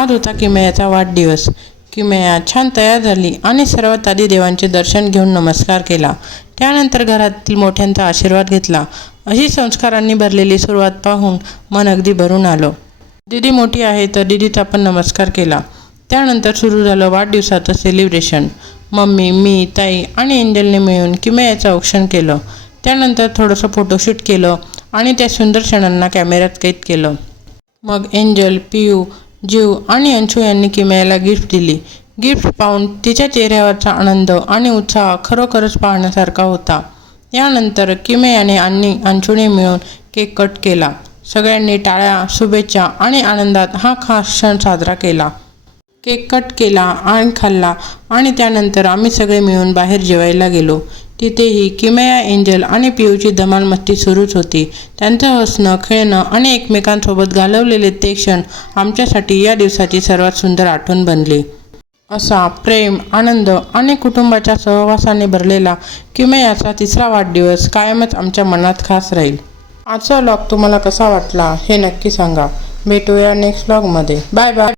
आज होता किमयाचा वाढदिवस। किमया छान तयार झाली आणि सर्वात आधी देवांचे दर्शन घेऊन नमस्कार केला। त्यानंतर घरातील मोठ्यांचा आशीर्वाद घेतला। अशी संस्कारांनी भरलेली सुरुवात पाहून मन अगदी भरून आलं। दीदी मोठी आहे तर दीदीचा पण नमस्कार केला। त्यानंतर सुरू झालं वाढदिवसाचं सेलिब्रेशन। मम्मी, मी, ताई आणि एंजलने मिळून किमयाचं औक्षण केलं। त्यानंतर थोडंसं फोटोशूट केलं आणि त्या सुंदर क्षणांना कॅमेऱ्यात कैद केलं। मग एंजल, पियू, जीव आणि अंशू यांनी किमयाला गिफ्ट दिली। गिफ्ट पाहून तिच्या चेहऱ्यावरचा आनंद आणि उत्साह खरोखरच पाहण्यासारखा होता। यानंतर किमयाने आणि अंशूने मिळून केक कट केला। सगळ्यांनी टाळ्या, शुभेच्छा आणि आनंदात हा खास क्षण साजरा केला। केक कट केला आणि खाल्ला आणि त्यानंतर आम्ही सगळे मिळून बाहेर जेवायला गेलो। तिथेही किमया, एंजल आणि पियूची धमाल मस्ती सुरूच होती। त्यांचं हसणं, खेळणं आणि एकमेकांसोबत घालवलेले ते क्षण आमच्यासाठी या दिवसाची सर्वात सुंदर आठवण बनली। असा प्रेम, आनंद आणि कुटुंबाच्या सहवासाने भरलेला किमयाचा तिसरा वाढदिवस कायमच आमच्या मनात खास राहील। आजचा व्लॉग तुम्हाला कसा वाटला हे नक्की सांगा। भेटूया नेक्स्ट व्लॉगमध्ये। Bye bye.